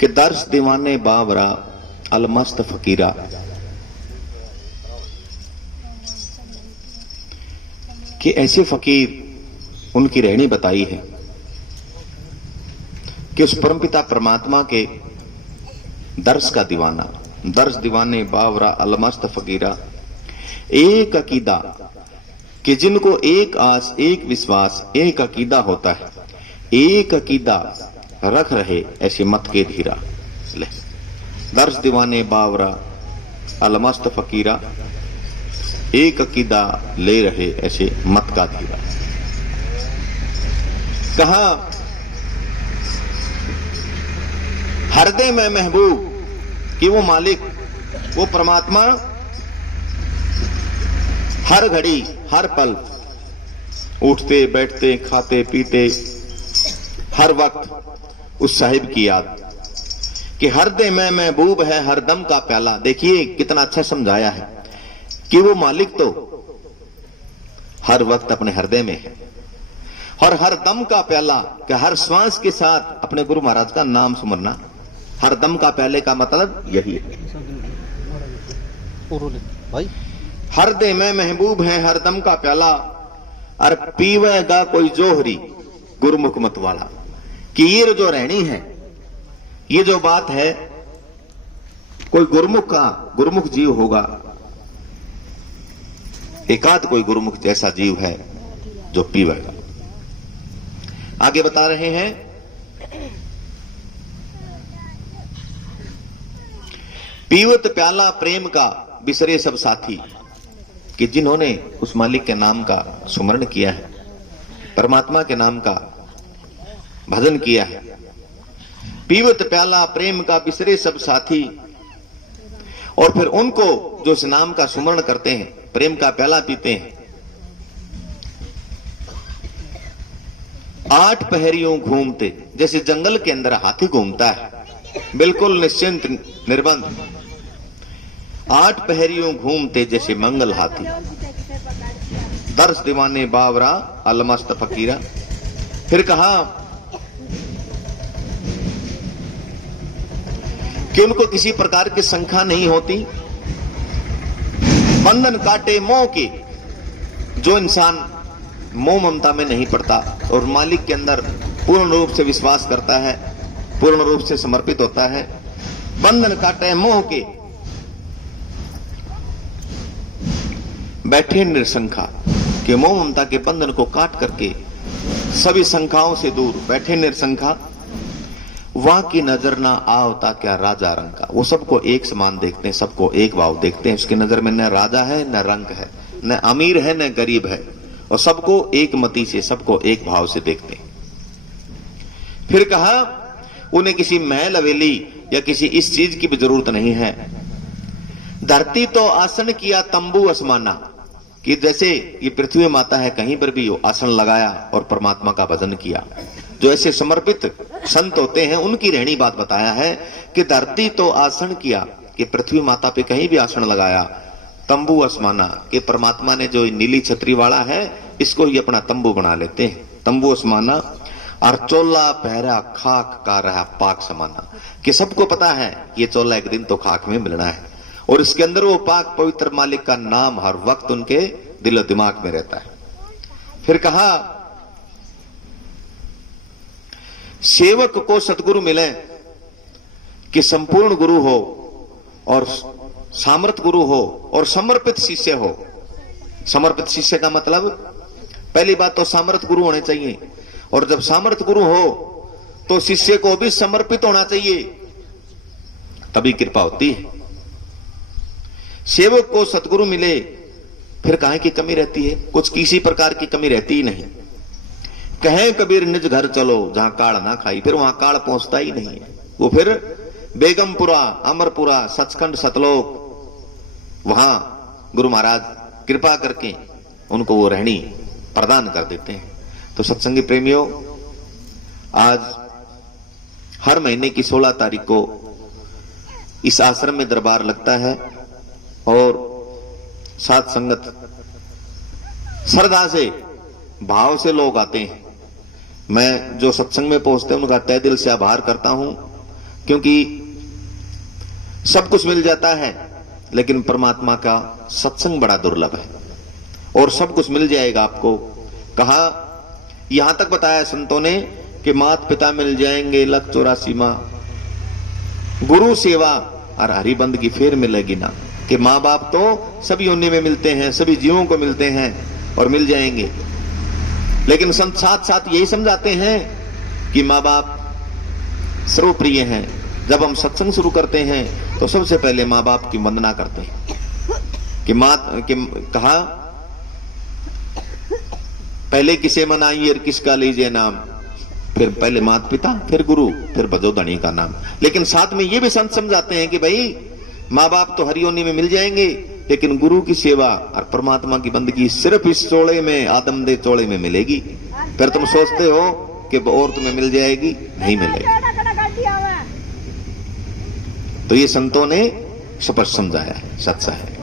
कि दर्श दीवाने बावरा अलमस्त फकीरा। कि ऐसे फकीर उनकी रहनी बताई है कि उस परमपिता परमात्मा के दर्श का दीवाना, दर्श दीवाने बावरा अलमस्त फकीरा, एक अकीदा कि जिनको एक आस, एक विश्वास, एक अकीदा होता है, एक अकीदा रख रहे ऐसे मत के धीरा। ले दर्श दीवाने बावरा अलमस्त फकीरा, एक अकीदा ले रहे ऐसे मत का धीरा। कहा हृदय में महबूब कि वो मालिक, वो परमात्मा हर घड़ी हर पल उठते बैठते खाते पीते हर वक्त उस साहिब की याद। कि हृदय में महबूब है हर दम का प्याला। देखिए कितना अच्छा समझाया है कि वो मालिक तो हर वक्त अपने हृदय में है और हर दम का प्याला, कि हर श्वास के साथ अपने गुरु महाराज का नाम सुमरना। हर दम का प्याले का मतलब यही है भाई। हृदय में महबूब है हर दम का प्याला, और पीवेगा कोई जोहरी गुरुमुख मत वाला। कि ये जो रहनी है, ये जो बात है, कोई गुरुमुख का गुरुमुख जीव होगा, एकाध कोई गुरुमुख जैसा जीव है जो पीवेगा। आगे बता रहे हैं पीवत प्याला प्रेम का बिसरे सब साथी। कि जिन्होंने उस मालिक के नाम का सुमरण किया है, परमात्मा के नाम का भजन किया है, पीवत प्याला प्रेम का बिसरे सब साथी। और फिर उनको जो इस नाम का सुमरण करते हैं, प्रेम का प्याला पीते हैं, आठ पहरियों घूमते, जैसे जंगल के अंदर हाथी घूमता है, बिल्कुल निश्चिंत निर्बंध, आठ पहरियों घूमते जैसे मंगल हाथी। दर्श दीवाने बावरा अलमस्त फकीरा। फिर कहा कि उनको किसी प्रकार की शंका नहीं होती, बंधन काटे मोह के। जो इंसान मोह ममता में नहीं पड़ता और मालिक के अंदर पूर्ण रूप से विश्वास करता है, पूर्ण रूप से समर्पित होता है, बंधन काटे मोह के, बैठे निरशंका। कि मोह ममता के बंधन को काट करके सभी शंकाओं से दूर बैठे निरशंका। वहां की नजर ना आवता क्या राजा रंग का। वो सबको एक समान देखते हैं, सबको एक भाव देखते हैं। उसकी नजर में न राजा है, न रंग है, न अमीर है, न गरीब है, और सबको एक मति से, सबको एक भाव से देखते हैं। फिर कहा उन्हें किसी महल हवेली या किसी इस चीज की भी जरूरत नहीं है। धरती तो आसन किया तंबू आसमाना। कि जैसे ये पृथ्वी माता है, कहीं पर भी आसन लगाया और परमात्मा का भजन किया। जो ऐसे समर्पित संत होते हैं उनकी रहनी बात बताया है कि धरती तो आसन किया, कि पृथ्वी माता पे कहीं भी आसन लगाया, तंबू आसमाना, कि परमात्मा ने जो नीली छतरी वाला है इसको ही अपना तंबू बना लेते हैं, तंबू आसमाना। और चोला पहरा खाक का रहा पाक समाना। कि सबको पता है ये चोला एक दिन तो खाक में मिलना है, और इसके अंदर वो पाक पवित्र मालिक का नाम हर वक्त उनके दिलो दिमाग में रहता है। फिर कहा सेवक को सतगुरु मिले, कि संपूर्ण गुरु हो और सामर्थ गुरु हो और समर्पित शिष्य हो। समर्पित शिष्य का मतलब पहली बात तो सामर्थ गुरु होने चाहिए, और जब सामर्थ गुरु हो तो शिष्य को भी समर्पित होना चाहिए, तभी कृपा होती है। सेवक को सतगुरु मिले, फिर काहे की कमी रहती है? कुछ किसी प्रकार की कमी रहती ही नहीं। कहे कबीर निज घर चलो जहां काल ना खाई, फिर वहां काल पहुंचता ही नहीं है। वो फिर बेगमपुरा, अमरपुरा, सचखंड, सतलोक, वहां गुरु महाराज कृपा करके उनको वो रहनी प्रदान कर देते हैं। तो सत्संगी प्रेमियों, आज हर महीने की 16 तारीख को इस आश्रम में दरबार लगता है और साथ संगत श्रद्धा से, भाव से लोग आते हैं। मैं जो सत्संग में पहुंचते हैं उनका तहे दिल से आभार करता हूं। क्योंकि सब कुछ मिल जाता है, लेकिन परमात्मा का सत्संग बड़ा दुर्लभ है। और सब कुछ मिल जाएगा आपको, कहा यहां तक बताया संतों ने कि माता पिता मिल जाएंगे 184 मां, गुरु सेवा और हरिबंद की फेर मिलेगी ना। कि माँ बाप तो सभी योनि में मिलते हैं, सभी जीवों को मिलते हैं और मिल जाएंगे, लेकिन संत साथ साथ यही समझाते हैं कि माँ बाप सर्वप्रिय हैं। जब हम सत्संग शुरू करते हैं तो सबसे पहले माँ बाप की वंदना करते हैं कहा पहले किसे मनाइए और किसका लीजिए नाम, फिर पहले माता पिता, फिर गुरु, फिर भजो धनी का नाम। लेकिन साथ में ये भी संत समझाते हैं कि भाई माँ बाप तो हरियोनी में मिल जाएंगे, लेकिन गुरु की सेवा और परमात्मा की बंदगी सिर्फ इस चोले में, आदम दे चोले में मिलेगी। फिर तुम सोचते हो कि और तुम्हें मिल जाएगी, नहीं मिलेगी। तो ये संतों ने स्पष्ट समझाया है, सच्चा है।